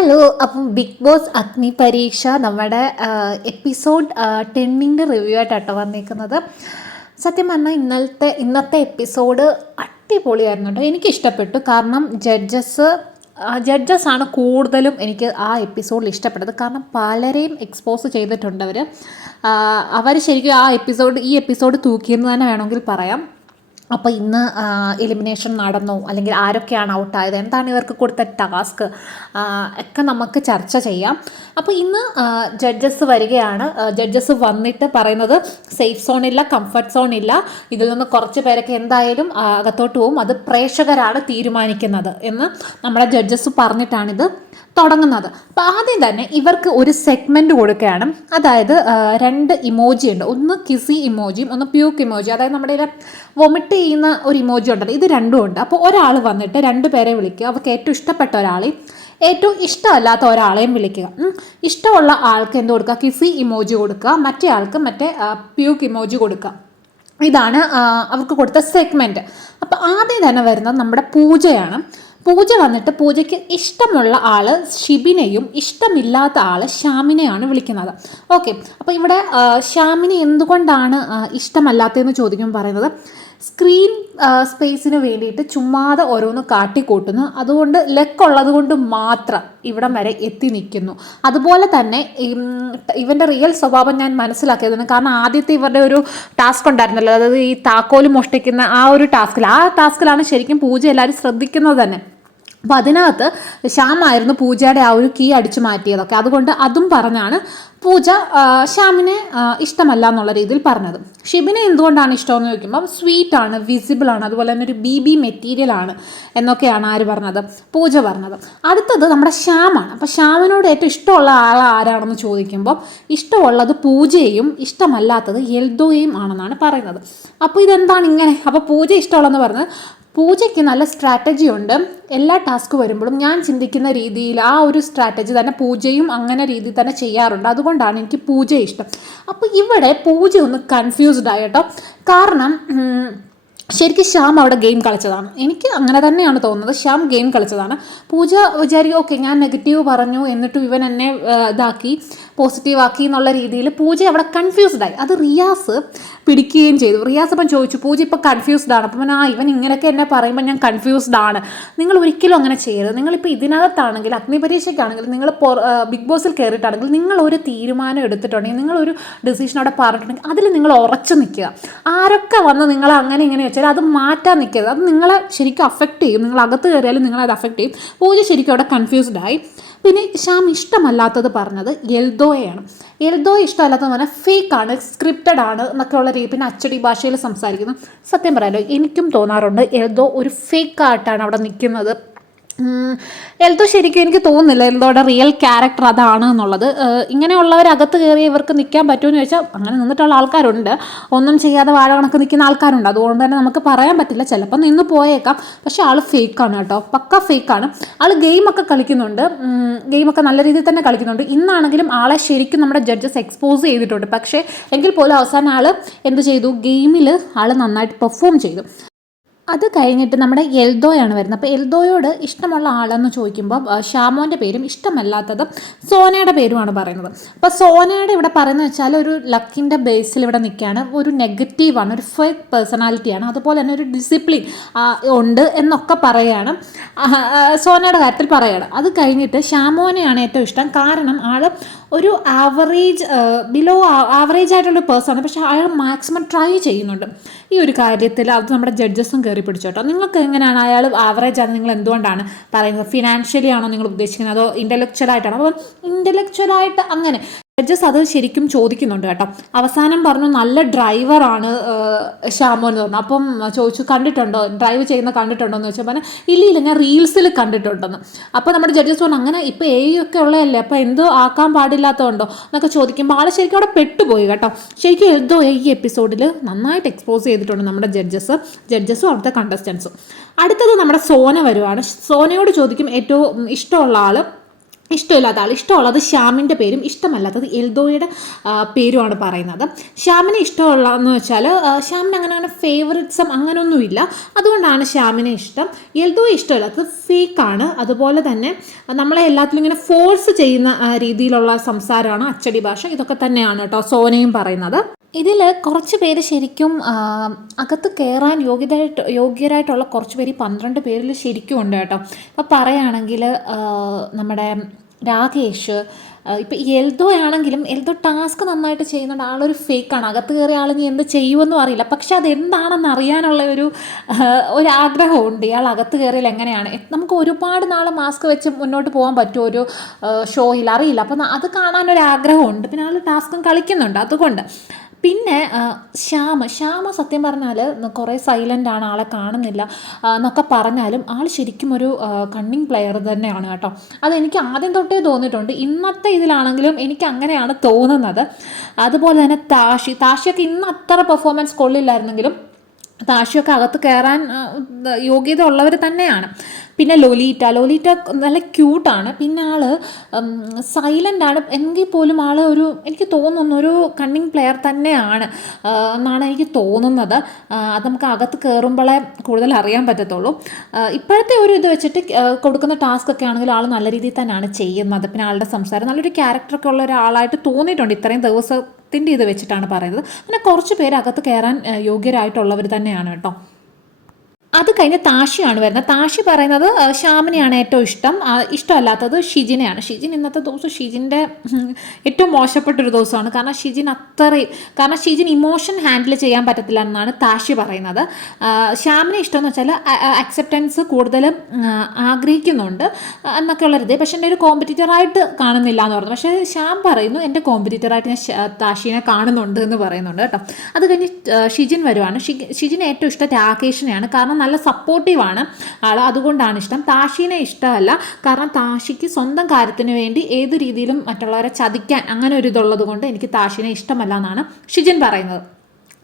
Hello. അപ്പം big boss അഗ്നി പരീക്ഷ നമ്മുടെ എപ്പിസോഡ് 10ൻ്റെ റിവ്യൂ ആയിട്ടാട്ടോ വന്നിരിക്കുന്നത്. സത്യം പറഞ്ഞാൽ ഇന്നത്തെ എപ്പിസോഡ് അടിപൊളിയായിരുന്നു കേട്ടോ. എനിക്കിഷ്ടപ്പെട്ടു. കാരണം ജഡ്ജസാണ് കൂടുതലും എനിക്ക് ആ എപ്പിസോഡിൽ ഇഷ്ടപ്പെട്ടത്. കാരണം പലരെയും എക്സ്പോസ് ചെയ്തിട്ടുണ്ട് അവർ ശരിക്കും ഈ എപ്പിസോഡ് തൂക്കിയെന്ന് തന്നെ വേണമെങ്കിൽ പറയാം. അപ്പോൾ ഇന്ന് എലിമിനേഷൻ നടന്നു, അല്ലെങ്കിൽ ആരൊക്കെയാണ് ഔട്ടായത്, എന്താണ് ഇവർക്ക് കൊടുത്ത ടാസ്ക് ഒക്കെ നമുക്ക് ചർച്ച ചെയ്യാം. അപ്പോൾ ഇന്ന് ജഡ്ജസ് വരികയാണ്. ജഡ്ജസ് വന്നിട്ട് പറയുന്നത് സേഫ് സോണില്ല, കംഫർട്ട് സോണില്ല, ഇതിൽ നിന്ന് കുറച്ച് പേരൊക്കെ എന്തായാലും അകത്തോട്ട് പോകും, അത് പ്രേക്ഷകരാണ് തീരുമാനിക്കുന്നത് എന്ന് നമ്മുടെ ജഡ്ജസ് പറഞ്ഞിട്ടാണിത് തുടങ്ങുന്നത്. അപ്പോൾ ആദ്യം തന്നെ ഇവർക്ക് ഒരു സെഗ്മെൻറ്റ് കൊടുക്കുകയാണ്. അതായത് 2 ഇമോജി ഉണ്ട്. ഒന്ന് കിസി ഇമോജിയും ഒന്ന് പ്യൂക്ക് ഇമോജി, അതായത് നമ്മുടെ വൊമിറ്റ് ചെയ്യുന്ന ഒരു ഇമോജി ഉണ്ടല്ലോ, ഇത് രണ്ടും ഉണ്ട്. അപ്പോൾ ഒരാൾ വന്നിട്ട് 2 പേരെ വിളിക്കുക. അവർക്ക് ഏറ്റവും ഇഷ്ടപ്പെട്ട ഒരാളെയും ഏറ്റവും ഇഷ്ടമല്ലാത്ത ഒരാളെയും വിളിക്കുക. ഇഷ്ടമുള്ള ആൾക്ക് എന്ത് കൊടുക്കുക? കിസി ഇമോജി കൊടുക്കുക. മറ്റേ ആൾക്ക് പ്യൂക്ക് ഇമോജി കൊടുക്കുക. ഇതാണ് അവർക്ക് കൊടുത്ത സെഗ്മെൻറ്റ്. അപ്പോൾ ആദ്യം തന്നെ വരുന്നത് നമ്മുടെ പൂജയാണ്. പൂജ വന്നിട്ട് പൂജയ്ക്ക് ഇഷ്ടമുള്ള ആൾ ഷിബിനെയും ഇഷ്ടമില്ലാത്ത ആൾ ഷ്യാമിനെയാണ് വിളിക്കുന്നത്. ഓക്കെ. അപ്പോൾ ഇവിടെ ഷ്യാമിനെ എന്തുകൊണ്ടാണ് ഇഷ്ടമല്ലാത്തതെന്ന് ചോദിക്കുമ്പോൾ പറയുന്നത് സ്ക്രീൻ സ്പേസിന് വേണ്ടിയിട്ട് ചുമ്മാതെ ഓരോന്ന് കാട്ടിക്കൂട്ടുന്നു, അതുകൊണ്ട് ലെക്കുള്ളത് കൊണ്ട് മാത്രം ഇവിടം വരെ എത്തി നിൽക്കുന്നു. അതുപോലെ തന്നെ ഇവൻ്റെ റിയൽ സ്വഭാവം ഞാൻ മനസ്സിലാക്കിയതാണ്. കാരണം ആദ്യത്തെ ഇവരുടെ ഒരു ടാസ്ക് ഉണ്ടായിരുന്നല്ലോ, അതായത് ഈ താക്കോല് മോഷ്ടിക്കുന്ന ആ ടാസ്കിലാണ് ശരിക്കും പൂജ എല്ലാവരും ശ്രദ്ധിക്കുന്നത് തന്നെ. അപ്പോൾ അതിനകത്ത് ശ്യാമായിരുന്നു പൂജയുടെ ആ ഒരു കീ അടിച്ചു മാറ്റിയതൊക്കെ. അതുകൊണ്ട് അതും പറഞ്ഞാണ് പൂജ ശ്യാമിനെ ഇഷ്ടമല്ല എന്നുള്ള രീതിയിൽ പറഞ്ഞത്. ഷിബിനെ എന്തുകൊണ്ടാണ് ഇഷ്ടമെന്ന് ചോദിക്കുമ്പോൾ സ്വീറ്റാണ്, വിസിബിളാണ്, അതുപോലെ തന്നെ ഒരു BB മെറ്റീരിയലാണ് എന്നൊക്കെയാണ് ആര് പറഞ്ഞത്? പൂജ പറഞ്ഞത്. അടുത്തത് നമ്മുടെ ശ്യാമാണ്. അപ്പോൾ ശ്യാമിനോട് ഏറ്റവും ഇഷ്ടമുള്ള ആൾ ആരാണെന്ന് ചോദിക്കുമ്പോൾ ഇഷ്ടമുള്ളത് പൂജയെയും ഇഷ്ടമല്ലാത്തത് എൽദോയെയും ആണെന്നാണ് പറയുന്നത്. അപ്പോൾ ഇതെന്താണ് ഇങ്ങനെ? അപ്പോൾ പൂജ ഇഷ്ടമുള്ളതെന്ന് പറഞ്ഞത് പൂജയ്ക്ക് നല്ല സ്ട്രാറ്റജി ഉണ്ട്. എല്ലാ ടാസ്ക് വരുമ്പോഴും ഞാൻ ചിന്തിക്കുന്ന രീതിയിൽ ആ ഒരു സ്ട്രാറ്റജി തന്നെ പൂജയും അങ്ങനെ രീതിയിൽ തന്നെ ചെയ്യാറുണ്ട്. അതുകൊണ്ടാണ് എനിക്ക് പൂജയെ ഇഷ്ടം. അപ്പോൾ ഇവിടെ പൂജ ഒന്ന് കൺഫ്യൂസ്ഡ് ആയിട്ടോ. കാരണം ശരിക്കും ശ്യാം അവിടെ ഗെയിം കളിച്ചതാണ്. എനിക്ക് അങ്ങനെ തന്നെയാണ് തോന്നുന്നത്. ശ്യാം ഗെയിം കളിച്ചതാണ്. പൂജ വിചാരിക്കും ഓക്കെ ഞാൻ നെഗറ്റീവ് പറഞ്ഞു എന്നിട്ടും ഇവൻ എന്നെ പോസിറ്റീവ് ആക്കി എന്നുള്ള രീതിയിൽ പൂജ അവിടെ കൺഫ്യൂസ്ഡ് ആയി. അത് റിയാസ് പിടിക്കുകയും ചെയ്തു. റിയാസ് അപ്പം ചോദിച്ചു പൂജ ഇപ്പോൾ കൺഫ്യൂസ്ഡ് ആണ്. അപ്പം ഇവൻ ഇങ്ങനെയൊക്കെ എന്നെ പറയുമ്പോൾ ഞാൻ കൺഫ്യൂസ്ഡ് ആണ്. നിങ്ങൾ ഒരിക്കലും അങ്ങനെ ചെയ്യരുത്. നിങ്ങളിപ്പോൾ ഇതിനകത്താണെങ്കിൽ അഗ്നിപരീക്ഷയ്ക്കാണെങ്കിൽ നിങ്ങൾ ബിഗ് ബോസിൽ കയറിയിട്ടാണെങ്കിൽ നിങ്ങൾ ഒരു തീരുമാനം എടുത്തിട്ടുണ്ടെങ്കിൽ നിങ്ങളൊരു ഡിസിഷൻ അവിടെ പറഞ്ഞിട്ടുണ്ടെങ്കിൽ അതിൽ നിങ്ങൾ ഉറച്ചു നിൽക്കുക. ആരൊക്കെ വന്ന് നിങ്ങൾ അങ്ങനെ ഇങ്ങനെ വെച്ചാൽ അത് മാറ്റാൻ നിൽക്കരുത്. അത് നിങ്ങളെ ശരിക്കും അഫക്റ്റ് ചെയ്യും. നിങ്ങൾ അകത്ത് കയറിയാലും നിങ്ങളത് അഫക്റ്റ് ചെയ്യും. പൂജ ശരിക്കും അവിടെ കൺഫ്യൂസ്ഡ് ആയി. പിന്നെ ശ്യാം ഇഷ്ടമല്ലാത്തത് പറഞ്ഞത് എൽദോയാണ്. എൽദോയെ ഇഷ്ടമല്ലാത്തത് പറഞ്ഞാൽ ഫേക്കാണ്, സ്ക്രിപ്റ്റഡ് ആണ് എന്നൊക്കെയുള്ള രീതി. പിന്നെ അച്ചടി ഭാഷയിൽ സംസാരിക്കുന്നു. സത്യം പറയാലോ എനിക്കും തോന്നാറുണ്ട് എൽദോ ഒരു ഫേക്കായിട്ടാണ് അവിടെ നിൽക്കുന്നത്. എൽദോ ശരിക്കും എനിക്ക് തോന്നുന്നില്ല എൽദോയുടെ റിയൽ ക്യാരക്ടർ അതാണ് എന്നുള്ളത്. ഇങ്ങനെയുള്ളവരകത്ത് കയറി ഇവർക്ക് നിൽക്കാൻ പറ്റുമെന്ന് ചോദിച്ചാൽ അങ്ങനെ നിന്നിട്ടുള്ള ആൾക്കാരുണ്ട്. ഒന്നും ചെയ്യാതെ വാഴ കണക്ക് നിൽക്കുന്ന ആൾക്കാരുണ്ട്. അതുകൊണ്ട് തന്നെ നമുക്ക് പറയാൻ പറ്റില്ല. ചിലപ്പോൾ നിന്ന് പോയേക്കാം. പക്ഷേ ആൾ ഫേക്കാണ് കേട്ടോ, പക്ക ഫേക്കാണ്. ആൾ ഗെയിമൊക്കെ കളിക്കുന്നുണ്ട്, ഗെയിമൊക്കെ നല്ല രീതിയിൽ തന്നെ കളിക്കുന്നുണ്ട്. ഇന്നാണെങ്കിലും ആളെ ശരിക്കും നമ്മുടെ ജഡ്ജസ് എക്സ്പോസ് ചെയ്തിട്ടുണ്ട്. പക്ഷേ എങ്കിൽ പോലും അവസാനം ആൾ എന്ത് ചെയ്തു? ഗെയിമിൽ ആൾ നന്നായിട്ട് പെർഫോം ചെയ്തു. അത് കഴിഞ്ഞിട്ട് നമ്മുടെ എൽദോയാണ് വരുന്നത്. അപ്പോൾ എൽദോയോട് ഇഷ്ടമുള്ള ആളെന്ന് ചോദിക്കുമ്പോൾ ഷ്യാമോൻ്റെ പേരും ഇഷ്ടമല്ലാത്തത് സോനയുടെ പേരുമാണ് പറയുന്നത്. അപ്പോൾ സോനയുടെ ഇവിടെ പറയുന്നത് വെച്ചാൽ ഒരു ലക്കിൻ്റെ ബേസിൽ ഇവിടെ നിൽക്കുകയാണ്. ഒരു നെഗറ്റീവാണ്, ഒരു ഫേക്ക് പേഴ്സണാലിറ്റിയാണ്, അതുപോലെ തന്നെ ഒരു ഡിസിപ്ലിൻ ഉണ്ട് എന്നൊക്കെ പറയുകയാണ്. സോനയുടെ കാര്യത്തിൽ പറയുകയാണ്. അത് കഴിഞ്ഞിട്ട് ഷ്യാമോനെയാണ് ഏറ്റവും ഇഷ്ടം. കാരണം ആൾ ഒരു ബിലോ ആവറേജ് ആയിട്ടുള്ള പേഴ്സണാണ്. പക്ഷേ അയാൾ മാക്സിമം ട്രൈ ചെയ്യുന്നുണ്ട് ഈ ഒരു കാര്യത്തിൽ. അത് നമ്മുടെ ജഡ്ജസും കയറി പിടിച്ചോട്ടോ. നിങ്ങൾക്ക് എങ്ങനെയാണ്? അയാൾ ആവറേജ് ആണ് നിങ്ങൾ എന്തുകൊണ്ടാണ് പറയുന്നത്? ഫിനാൻഷ്യലി ആണോ നിങ്ങൾ ഉദ്ദേശിക്കുന്നത്, അതോ ഇൻ്റലക്ച്വലായിട്ടാണോ? അപ്പോൾ ഇൻ്റലക്ച്വലായിട്ട് അങ്ങനെ ജഡ്ജസ് അത് ശരിക്കും ചോദിക്കുന്നുണ്ട് കേട്ടോ. അവസാനം പറഞ്ഞു നല്ല ഡ്രൈവറാണ് ഷ്യാമോ എന്ന് പറഞ്ഞു. അപ്പം ചോദിച്ചു കണ്ടിട്ടുണ്ടോ, ഡ്രൈവ് ചെയ്യുന്ന കണ്ടിട്ടുണ്ടോ എന്ന് ചോദിച്ചാൽ പറഞ്ഞാൽ ഇല്ല ഞാൻ റീൽസിൽ കണ്ടിട്ടുണ്ടെന്ന്. അപ്പോൾ നമ്മുടെ ജഡ്ജസ് പറഞ്ഞു അങ്ങനെ ഇപ്പോൾ ഒക്കെ ഉള്ളതല്ലേ, അപ്പോൾ എന്തോ ആക്കാൻ പാടില്ലാത്തതുണ്ടോ എന്നൊക്കെ ചോദിക്കുമ്പോൾ ആൾ ശരിക്കും അവിടെ പെട്ടുപോയി കേട്ടോ. ശരിക്കും എന്തോ ഈ എപ്പിസോഡിൽ നന്നായിട്ട് എക്സ്പോസ് ചെയ്തിട്ടുണ്ട് നമ്മുടെ ജഡ്ജസും അവിടുത്തെ കണ്ടസ്റ്റൻസും. അടുത്തത് നമ്മുടെ സോന വരുവാണ്. സോനയോട് ചോദിക്കും ഏറ്റവും ഇഷ്ടമുള്ള ആൾ ഇഷ്ടമില്ലാത്ത ആൾ, ഇഷ്ടമുള്ളത് ശ്യാമിൻ്റെ പേരും ഇഷ്ടമല്ലാത്തത് എൽദോയുടെ പേരുമാണ് പറയുന്നത്. ശ്യാമിനെ ഇഷ്ടമുള്ളതെന്ന് വെച്ചാൽ ശ്യാമിന് അങ്ങനെ ഫേവറിറ്റ്സം അങ്ങനെയൊന്നുമില്ല, അതുകൊണ്ടാണ് ശ്യാമിനെ ഇഷ്ടം. എൽദോയെ ഇഷ്ടമില്ലാത്തത് ഫേക്കാണ്. അതുപോലെ തന്നെ നമ്മളെ എല്ലാത്തിലും ഇങ്ങനെ ഫോഴ്സ് ചെയ്യുന്ന രീതിയിലുള്ള സംസാരമാണ്, അച്ചടി ഭാഷ, ഇതൊക്കെ തന്നെയാണ് കേട്ടോ സോനയും പറയുന്നത്. ഇതിൽ കുറച്ച് പേര് ശരിക്കും അകത്ത് കയറാൻ യോഗ്യരായിട്ടുള്ള കുറച്ച് പേര് 12 പേരിൽ ശരിക്കും ഉണ്ട് കേട്ടോ. ഇപ്പോൾ പറയുകയാണെങ്കിൽ നമ്മുടെ രാകേഷ്, ഇപ്പോൾ എൽദോ ആണെങ്കിലും എൽദോ ടാസ്ക് നന്നായിട്ട് ചെയ്യുന്നുണ്ട്, ആളൊരു ഫേക്കാണ്. അകത്ത് കയറിയ ആളിനി എന്ത് ചെയ്യുമെന്നും അറിയില്ല, പക്ഷെ അതെന്താണെന്ന് അറിയാനുള്ള ഒരു ആഗ്രഹമുണ്ട്. ഇയാൾ അകത്ത് കയറിയാൽ എങ്ങനെയാണ്, നമുക്ക് ഒരുപാട് നാൾ മാസ്ക് വെച്ച് മുന്നോട്ട് പോകാൻ പറ്റുമോ ഒരു ഷോയിൽ, അറിയില്ല. അപ്പം അത് കാണാനൊരു ആഗ്രഹമുണ്ട്. പിന്നെ ആൾ ടാസ്കും കളിക്കുന്നുണ്ട്, അതുകൊണ്ട്. പിന്നെ ശ്യാമ സത്യം പറഞ്ഞാൽ കുറേ സൈലൻ്റാണ്, ആളെ കാണുന്നില്ല എന്നൊക്കെ പറഞ്ഞാലും ആൾ ശരിക്കും ഒരു കണ്ണിങ് പ്ലെയർ തന്നെയാണ് കേട്ടോ. അതെനിക്ക് ആദ്യം തൊട്ടേ തോന്നിയിട്ടുണ്ട്, ഇന്നത്തെ ഇതിലാണെങ്കിലും എനിക്ക് അങ്ങനെയാണ് തോന്നുന്നത്. അതുപോലെ തന്നെ താഷിയൊക്കെ ഇന്ന് അത്ര പെർഫോമൻസ് കൊള്ളില്ലായിരുന്നെങ്കിലും താഷിയൊക്കെ അകത്ത് കയറാൻ യോഗ്യത ഉള്ളവർ തന്നെയാണ്. പിന്നെ ലൊലീറ്റ നല്ല ക്യൂട്ടാണ്. പിന്നെ ആൾ സൈലൻ്റാണ് എങ്കിൽ പോലും ആൾ എനിക്ക് തോന്നുന്നു ഒരു കണ്ണിങ് പ്ലെയർ തന്നെയാണ് എന്നാണ് എനിക്ക് തോന്നുന്നത്. അത് നമുക്ക് അകത്ത് കയറുമ്പോഴേ കൂടുതൽ അറിയാൻ പറ്റത്തുള്ളൂ. ഇപ്പോഴത്തെ ഒരു ഇത് വെച്ചിട്ട് കൊടുക്കുന്ന ടാസ്ക് ഒക്കെ ആണെങ്കിൽ ആൾ നല്ല രീതിയിൽ തന്നെയാണ് ചെയ്യുന്നത്. പിന്നെ ആളുടെ സംസാരം നല്ലൊരു ക്യാരക്ടറൊക്കെ ഉള്ള ഒരാളായിട്ട് തോന്നിയിട്ടുണ്ട് ഇത്രയും ദിവസത്തിൻ്റെ ഇത് വെച്ചിട്ടാണ് പറയുന്നത്. പിന്നെ കുറച്ച് പേര് അകത്ത് കയറാൻ യോഗ്യരായിട്ടുള്ളവർ തന്നെയാണ് കേട്ടോ. അത് കഴിഞ്ഞ് താഷിയാണ് വരുന്നത്. താഷി പറയുന്നത് ശ്യാമിനെയാണ് ഏറ്റവും ഇഷ്ടമല്ലാത്തത് ഷിജിനെയാണ്. ഷിജിൻ ഇന്നത്തെ ദിവസം ഷിജിൻ്റെ ഏറ്റവും മോശപ്പെട്ടൊരു ദിവസമാണ്. കാരണം ഷിജിൻ ഇമോഷൻ ഹാൻഡിൽ ചെയ്യാൻ പറ്റത്തില്ല എന്നാണ് താഷി പറയുന്നത്. ശ്യാമിനെ ഇഷ്ടമെന്ന് വെച്ചാൽ അക്സെപ്റ്റൻസ് കൂടുതലും ആഗ്രഹിക്കുന്നുണ്ട് എന്നൊക്കെയുള്ളൊരിത്, പക്ഷെ എൻ്റെ ഒരു കോമ്പറ്റീറ്ററായിട്ട് കാണുന്നില്ല എന്ന് പറഞ്ഞു. പക്ഷേ ശ്യാം പറയുന്നു എൻ്റെ കോമ്പറ്റീറ്ററായിട്ട് ഞാൻ താഷിനെ കാണുന്നുണ്ട് എന്ന് പറയുന്നുണ്ട് കേട്ടോ. അത് കഴിഞ്ഞ് ഷിജിൻ വരുവാണ്. ഷിജിനെ ഏറ്റവും ഇഷ്ടം രാകേഷിനെയാണ്. കാരണം നല്ല സപ്പോർട്ടീവാണ് ആൾ, അതുകൊണ്ടാണ് ഇഷ്ടം. താഷിനെ ഇഷ്ടമല്ല, കാരണം താഷിക്ക് സ്വന്തം കാര്യത്തിന് വേണ്ടി ഏത് രീതിയിലും മറ്റുള്ളവരെ ചതിക്കാൻ അങ്ങനെ ഒരു ഇതുള്ളത് കൊണ്ട് എനിക്ക് താഷിനെ ഇഷ്ടമല്ല എന്നാണ് ഷിജിൻ പറയുന്നത്.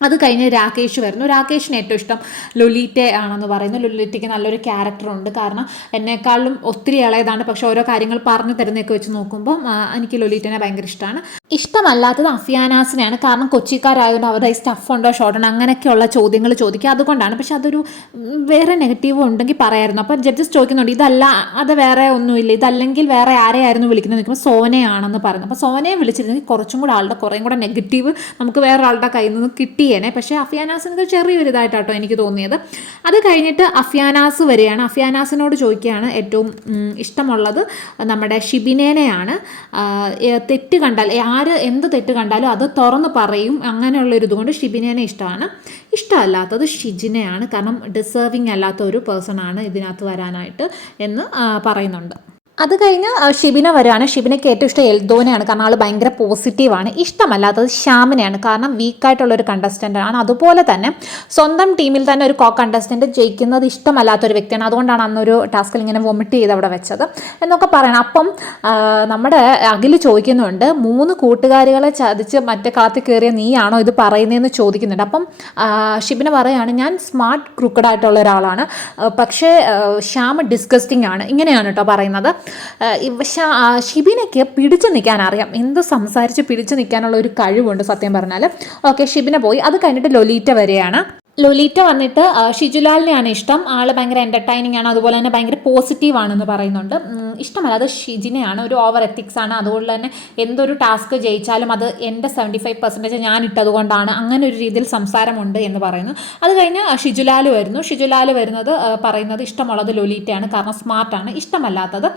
അത് കഴിഞ്ഞ് രാകേഷ് വരുന്നു. രാകേഷിന് ഏറ്റവും ഇഷ്ടം ലൊലീറ്റ ആണെന്ന് പറയുന്നു. ലൊലീറ്റയ്ക്ക് നല്ലൊരു ക്യാരക്ടറുണ്ട്, കാരണം എന്നെക്കാളും ഒത്തിരി ഇളയതാണ്, പക്ഷെ ഓരോ കാര്യങ്ങൾ പറഞ്ഞു തരുന്നതൊക്കെ വെച്ച് നോക്കുമ്പോൾ എനിക്ക് ലൊലീറ്റനെ ഭയങ്കര ഇഷ്ടമാണ്. ഇഷ്ടമല്ലാത്തത് അഫിയാനാസിനെയാണ്, കാരണം കൊച്ചിക്കാരായതുകൊണ്ട് അവരുടെ സ്റ്റഫ് ഉണ്ടോ ഷോർട്ട് ഉണ്ടോ അങ്ങനെയൊക്കെയുള്ള ചോദ്യങ്ങൾ ചോദിക്കുക, അതുകൊണ്ടാണ്. പക്ഷെ അതൊരു വേറെ നെഗറ്റീവ് ഉണ്ടെങ്കിൽ പറയായിരുന്നു. അപ്പം ജഡ്ജസ് ചോദിക്കുന്നുണ്ട് ഇതല്ല, അത് വേറെ ഒന്നുമില്ല, ഇതല്ലെങ്കിൽ വേറെ ആരെയായിരുന്നു വിളിക്കുന്നത് നിൽക്കുമ്പോൾ സോനയാണെന്ന് പറയുന്നു. അപ്പോൾ സോനയെ വിളിച്ചിരുന്നെങ്കിൽ കുറച്ചും കൂടെ കുറേയും കൂടെ നെഗറ്റീവ് നമുക്ക് വേറൊരാളുടെ കയ്യിൽ നിന്ന് കിട്ടിയേനെ. പക്ഷേ അഫിയാനാസിന് ചെറിയൊരു ഇതായിട്ടാട്ടോ എനിക്ക് തോന്നിയത്. അത് കഴിഞ്ഞിട്ട് അഫിയാനാസ് വരികയാണ്. അഫിയാനാസിനോട് ചോദിക്കുകയാണ് ഏറ്റവും ഇഷ്ടമുള്ളത് നമ്മുടെ ഷിബിനേനെയാണ്. തെറ്റ് കണ്ടാൽ എന്ത് തെറ്റ് കണ്ടാലും അത് തുറന്ന് പറയും, അങ്ങനെയുള്ളൊരു ഇതുകൊണ്ട് ഷിബിനേനെ ഇഷ്ടമാണ്. ഇഷ്ടമല്ലാത്തത് ഷിജിനെയാണ്, കാരണം ഡിസേർവിങ് അല്ലാത്ത ഒരു പേഴ്സൺ ആണ് ഇതിനകത്ത് വരാനായിട്ട് എന്ന് പറയുന്നുണ്ട്. അത് കഴിഞ്ഞ് ഷിബിന വരുവാണ്. ഷിബിനയ്ക്ക് ഏറ്റവും ഇഷ്ടം എൽദോനെയാണ്, കാരണം ആൾ ഭയങ്കര പോസിറ്റീവാണ്. ഇഷ്ടമല്ലാത്തത് ശ്യാമിനെയാണ്, കാരണം വീക്കായിട്ടുള്ളൊരു കണ്ടസ്റ്റൻ്റ് ആണ്. അതുപോലെ തന്നെ സ്വന്തം ടീമിൽ തന്നെ ഒരു കണ്ടസ്റ്റൻ്റ് ജയിക്കുന്നത് ഇഷ്ടമല്ലാത്തൊരു വ്യക്തിയാണ്, അതുകൊണ്ടാണ് അന്നൊരു ടാസ്കിൽ ഇങ്ങനെ വൊമിറ്റ് ചെയ്ത് അവിടെ വെച്ചത് എന്നൊക്കെ പറയണം. അപ്പം നമ്മുടെ അഖിൽ ചോദിക്കുന്നുണ്ട് 3 കൂട്ടുകാരികളെ ചതിച്ച് മറ്റേ കാത്തി കയറിയ നീയാണോ ഇത് പറയുന്നതെന്ന് ചോദിക്കുന്നുണ്ട്. അപ്പം ഷിബിന പറയുകയാണ് ഞാൻ സ്മാർട്ട് ക്രൂക്കഡായിട്ടുള്ള ഒരാളാണ്, പക്ഷേ ശ്യാം ഡിസ്കസ്റ്റിംഗ് ആണ്, ഇങ്ങനെയാണ് കേട്ടോ പറയുന്നത്. ഷിബിനയ്ക്ക് പിടിച്ചു നിൽക്കാൻ അറിയാം, എന്ത് സംസാരിച്ച് പിടിച്ചു നിൽക്കാനുള്ള ഒരു കഴിവുണ്ട് സത്യം പറഞ്ഞാൽ. ഓക്കെ, ഷിബിന പോയി. അത് കഴിഞ്ഞിട്ട് ലൊലീറ്റ വരികയാണ്. ലൊലീറ്റ വന്നിട്ട് ഷിജുലാലിനെയാണ് ഇഷ്ടം. ആൾ ഭയങ്കര എൻ്റർടൈനിങ് ആണ്, അതുപോലെ തന്നെ ഭയങ്കര പോസിറ്റീവ് ആണെന്ന് പറയുന്നുണ്ട്. ഇഷ്ടമല്ല അത് ഷിജിനെയാണ്, ഒരു ഓവർ എത്തിക്സ് ആണ്. അതുകൊണ്ട് തന്നെ എന്തൊരു ടാസ്ക് ജയിച്ചാലും അത് എൻ്റെ 75% ഞാൻ ഇട്ടതുകൊണ്ടാണ്, അങ്ങനെ ഒരു രീതിയിൽ സംസാരമുണ്ട് എന്ന് പറയുന്നു. അത് കഴിഞ്ഞ് ഷിജുലാൽ വരുന്നു. ഷിജുലാൽ പറയുന്നത് ഇഷ്ടമുള്ളത് ലൊലീറ്റയാണ്, കാരണം സ്മാർട്ടാണ്. ഇഷ്ടമല്ലാത്തത്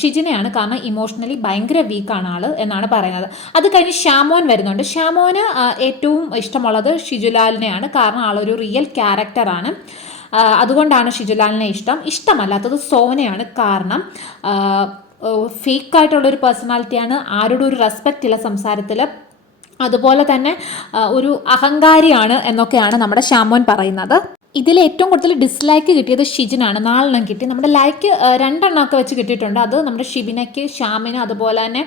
ഷിജിനെയാണ്, കാരണം ഇമോഷണലി ഭയങ്കര വീക്കാണ് ആൾ എന്നാണ് പറയുന്നത്. അത് കഴിഞ്ഞ് ശ്യാമോൻ വരുന്നുണ്ട്. ശ്യാമോന് ഏറ്റവും ഇഷ്ടമുള്ളത് ഷിജുലാലിനെയാണ്, കാരണം ആളൊരു റിയൽ ക്യാരക്ടറാണ്, അതുകൊണ്ടാണ് ഷിജുലാലിനെ ഇഷ്ടമല്ലാത്തത് സോനയാണ്, കാരണം ഫേക്കായിട്ടുള്ളൊരു പേഴ്സണാലിറ്റിയാണ്, ആരോടും ഒരു റെസ്പെക്റ്റ് ഇല്ല സംസാരത്തിൽ, അതുപോലെ തന്നെ ഒരു അഹങ്കാരിയാണ് എന്നൊക്കെയാണ് നമ്മുടെ ശ്യാമോൻ പറയുന്നത്. ഇതിൽ ഏറ്റവും കൂടുതൽ ഡിസ്ലൈക്ക് കിട്ടിയത് ഷിജിനാണ്, 4 കിട്ടി. നമ്മുടെ ലൈക്ക് 2 വെച്ച് കിട്ടിയിട്ടുണ്ട്. അത് നമ്മുടെ ഷിബിനയ്ക്ക്, ശ്യാമിന്, അതുപോലെ തന്നെ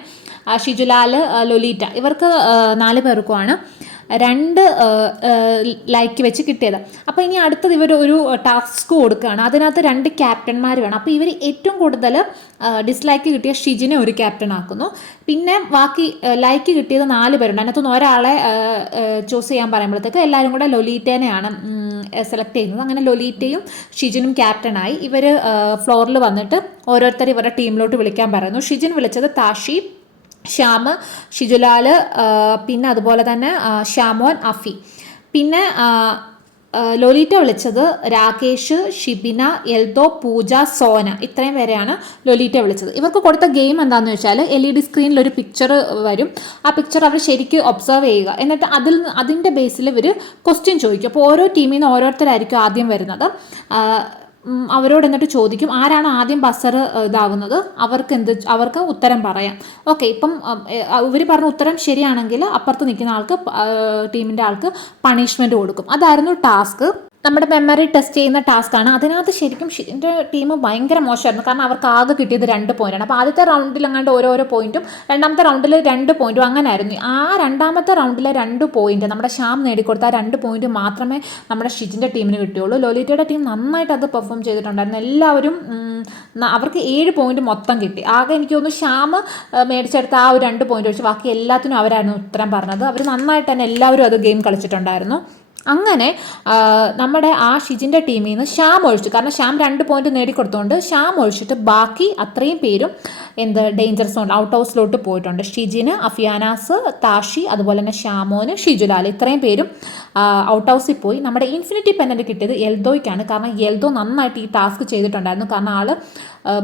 ഷിജുലാൽ, ലൊലീറ്റ, ഇവർക്ക് 4 പേർക്കുമാണ്. 2 ലൈക്ക് വെച്ച് കിട്ടിയത്. അപ്പോൾ ഇനി അടുത്തത് ഇവർ ഒരു ടാസ്ക് കൊടുക്കുകയാണ്. അതിനകത്ത് 2 ക്യാപ്റ്റന്മാർ വേണം. അപ്പോൾ ഇവർ ഏറ്റവും കൂടുതൽ ഡിസ്ലൈക്ക് കിട്ടിയ ഷിജിനെ ഒരു ക്യാപ്റ്റൻ ആക്കുന്നു. പിന്നെ ബാക്കി ലൈക്ക് കിട്ടിയത് 4 പേരുണ്ട്. അതിനകത്തുനിന്ന് ഒരാളെ ചൂസ് ചെയ്യാൻ പറയുമ്പോഴത്തേക്ക് എല്ലാവരും കൂടെ ലൊലീറ്റേനെയാണ് സെലക്ട് ചെയ്യുന്നത്. അങ്ങനെ ലൊലീറ്റയും ഷിജിനും ക്യാപ്റ്റനായി. ഇവർ ഫ്ലോറിൽ വന്നിട്ട് ഓരോരുത്തർ ഇവരുടെ ടീമിലോട്ട് വിളിക്കാൻ പറയുന്നു. ഷിജിൻ വിളിച്ചത് താഷി, ശ്യാം, ഷിജുലാൽ, പിന്നെ അതുപോലെ തന്നെ ഷ്യാമോൻ, അഫി. പിന്നെ ലോലീറ്റ വിളിച്ചത് രാകേഷ്, ഷിബിന, എൽദോ, പൂജ, സോന. ഇത്രയും പേരെയാണ് ലോലീറ്റ വിളിച്ചത്. ഇവർക്ക് കൊടുത്ത ഗെയിം എന്താണെന്ന് വെച്ചാൽ LED സ്ക്രീനിൽ ഒരു പിക്ചർ വരും. ആ പിക്ചർ അവർ ശരിക്കും ഒബ്സർവ് ചെയ്യുക. എന്നിട്ട് അതിൻ്റെ ബേസിൽ ഇവർ ക്വസ്റ്റ്യൻ ചോദിക്കും. അപ്പോൾ ഓരോ ടീമിൽ നിന്ന് ഓരോരുത്തരായിരിക്കും ആദ്യം വരുന്നത്. അവരോട് എന്നിട്ട് ചോദിക്കും ആരാണ് ആദ്യം ബസർ ഇതാവുന്നത് അവർക്ക് ഉത്തരം പറയാം. ഓക്കെ, ഇപ്പം ഇവർ പറഞ്ഞ ഉത്തരം ശരിയാണെങ്കിൽ അപ്പുറത്ത് നിൽക്കുന്ന ആൾക്ക് ടീമിൻ്റെ ആൾക്ക് പണിഷ്മെൻറ്റ് കൊടുക്കും. അതായിരുന്നു ടാസ്ക്. നമ്മുടെ മെമ്മറി ടെസ്റ്റ് ചെയ്യുന്ന ടാസ്ക്കാണ്. അതിനകത്ത് ശരിക്കും ഷിജിൻ്റെ ടീം ഭയങ്കര മോശമായിരുന്നു. കാരണം അവർക്ക് ആകെ കിട്ടിയത് 2 പോയിൻ്റാണ്. അപ്പോൾ ആദ്യത്തെ റൗണ്ടിൽ അങ്ങാണ്ട് ഓരോരോ പോയിൻറ്റും, രണ്ടാമത്തെ റൗണ്ടിൽ 2 പോയിൻറ്റും അങ്ങനെ ആയിരുന്നു. ആ രണ്ടാമത്തെ റൗണ്ടിലെ 2 പോയിൻറ്റ് നമ്മുടെ ശ്യാം നേടിക്കൊടുത്ത ആ 2 പോയിൻറ്റ് മാത്രമേ നമ്മുടെ ഷിജിൻ്റെ ടീമിന് കിട്ടിയുള്ളൂ. ലോലിറ്റയുടെ ടീം നന്നായിട്ട് അത് പെർഫോം ചെയ്തിട്ടുണ്ടായിരുന്നു. എല്ലാവരും അവർക്ക് 7 പോയിൻറ്റ് മൊത്തം കിട്ടി. ആകെ എനിക്ക് തോന്നുന്നു ശ്യാം മേടിച്ചെടുത്ത ആ ഒരു 2 പോയിൻറ്റ് ഒഴിച്ച് ബാക്കി എല്ലാത്തിനും അവരായിരുന്നു ഉത്തരം പറഞ്ഞത്. അവർ നന്നായിട്ട് തന്നെ എല്ലാവരും അത് ഗെയിം കളിച്ചിട്ടുണ്ടായിരുന്നു. അങ്ങനെ നമ്മുടെ ആ ഷിജിൻ്റെ ടീമിൽ നിന്ന് ശ്യാം ഒഴിച്ചു. കാരണം ശ്യാം 2 പോയിന്റ് നേടിക്കൊടുത്തുകൊണ്ട് ശ്യാം ഒഴിച്ചിട്ട് ബാക്കി അത്രയും പേരും ഡേഞ്ചർ സോൺ ഔട്ട് ഹൗസിലോട്ട് പോയിട്ടുണ്ട്. ഷിജിന്, അഫിയാനാസ്, താഷി, അതുപോലെ തന്നെ ഷ്യാമോന്, ഷിജുലാൽ ഇത്രയും പേരും ഔട്ട് ഹൗസിൽ പോയി. നമ്മുടെ ഇൻഫിനിറ്റി പെൻഡൻറ്റ് കിട്ടിയത് എൽദോയ്ക്കാണ്. കാരണം എൽദോ നന്നായിട്ട് ഈ ടാസ്ക് ചെയ്തിട്ടുണ്ടായിരുന്നു. കാരണം ആൾ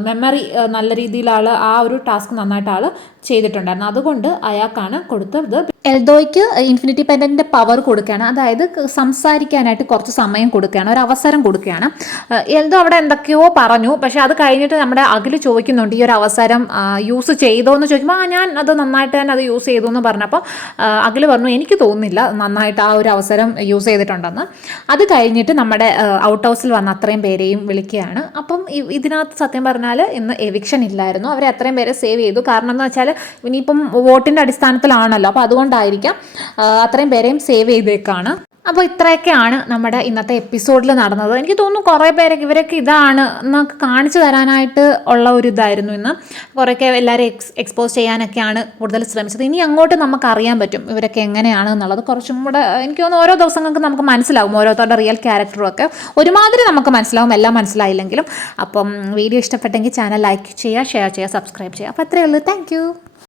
മെമ്മറി നല്ല രീതിയിൽ ആ ഒരു ടാസ്ക് നന്നായിട്ട് ചെയ്തിട്ടുണ്ടായിരുന്നു. അതുകൊണ്ട് അയാൾക്കാണ് കൊടുത്തത്. എൽദോയ്ക്ക് ഇൻഫിനിറ്റി പെൻഡൻറ്റിൻ്റെ പവർ കൊടുക്കുകയാണ്. അതായത് സംസാരിക്കാനായിട്ട് കുറച്ച് സമയം കൊടുക്കുകയാണ്, ഒരു അവസരം കൊടുക്കുകയാണ്. എൽദോ അവിടെ എന്തൊക്കെയോ പറഞ്ഞു. പക്ഷേ അത് കഴിഞ്ഞിട്ട് നമ്മുടെ അഖിൽ ചോദിക്കുന്നുണ്ട് ഈ ഒരു അവസരം യൂസ് ചെയ്തോ എന്ന് ചോദിക്കുമ്പോൾ ഞാൻ അത് നന്നായിട്ട് തന്നെ അത് യൂസ് ചെയ്തു എന്ന് പറഞ്ഞപ്പോൾ അഖിൽ പറഞ്ഞു എനിക്ക് തോന്നുന്നില്ല നന്നായിട്ട് ആ ഒരു അവസരം യൂസ് ചെയ്തിട്ടുണ്ടെന്ന്. അത് കഴിഞ്ഞിട്ട് നമ്മുടെ ഔട്ട് ഹൗസിൽ വന്ന അത്രയും പേരെയും വിളിക്കുകയാണ്. അപ്പം ഇതിനകത്ത് സത്യം പറഞ്ഞാൽ ഇന്ന് എവിക്ഷൻ ഇല്ലായിരുന്നു. അവരെ അത്രയും പേരെ സേവ് ചെയ്തു. കാരണം എന്ന് വെച്ചാൽ ഇനിയിപ്പം വോട്ടിൻ്റെ അടിസ്ഥാനത്തിലാണല്ലോ, അപ്പോൾ അതുകൊണ്ടായിരിക്കാം അത്രയും പേരെയും സേവ് ചെയ്തേക്കാണ്. അപ്പോൾ ഇത്രയൊക്കെയാണ് നമ്മുടെ ഇന്നത്തെ എപ്പിസോഡിൽ നടന്നത്. എനിക്ക് തോന്നുന്നു കുറേ പേരൊക്കെ ഇവരൊക്കെ ഇതാണ് എന്നൊക്കെ കാണിച്ചു തരാനായിട്ട് ഉള്ള ഒരു ഇതായിരുന്നു ഇന്ന്. കുറേയൊക്കെ എല്ലാവരും എക്സ്പോസ് ചെയ്യാനൊക്കെയാണ് കൂടുതൽ ശ്രമിച്ചത്. ഇനി അങ്ങോട്ട് നമുക്കറിയാൻ പറ്റും ഇവരൊക്കെ എങ്ങനെയാണ് എന്നുള്ളത്. കുറച്ചും കൂടെ എനിക്ക് തോന്നുന്നു ഓരോ ദിവസങ്ങൾക്ക് നമുക്ക് മനസ്സിലാവും ഓരോരുത്തരുടെ റിയൽ ക്യാരക്ടറും ഒക്കെ. ഒരുമാതിരി നമുക്ക് മനസ്സിലാവും, എല്ലാം മനസ്സിലായില്ലെങ്കിലും. അപ്പം വീഡിയോ ഇഷ്ടപ്പെട്ടെങ്കിൽ ചാനൽ ലൈക്ക് ചെയ്യുക, ഷെയർ ചെയ്യുക, സബ്സ്ക്രൈബ് ചെയ്യുക. അപ്പോൾ അത്രയേ ഉള്ളൂ. താങ്ക്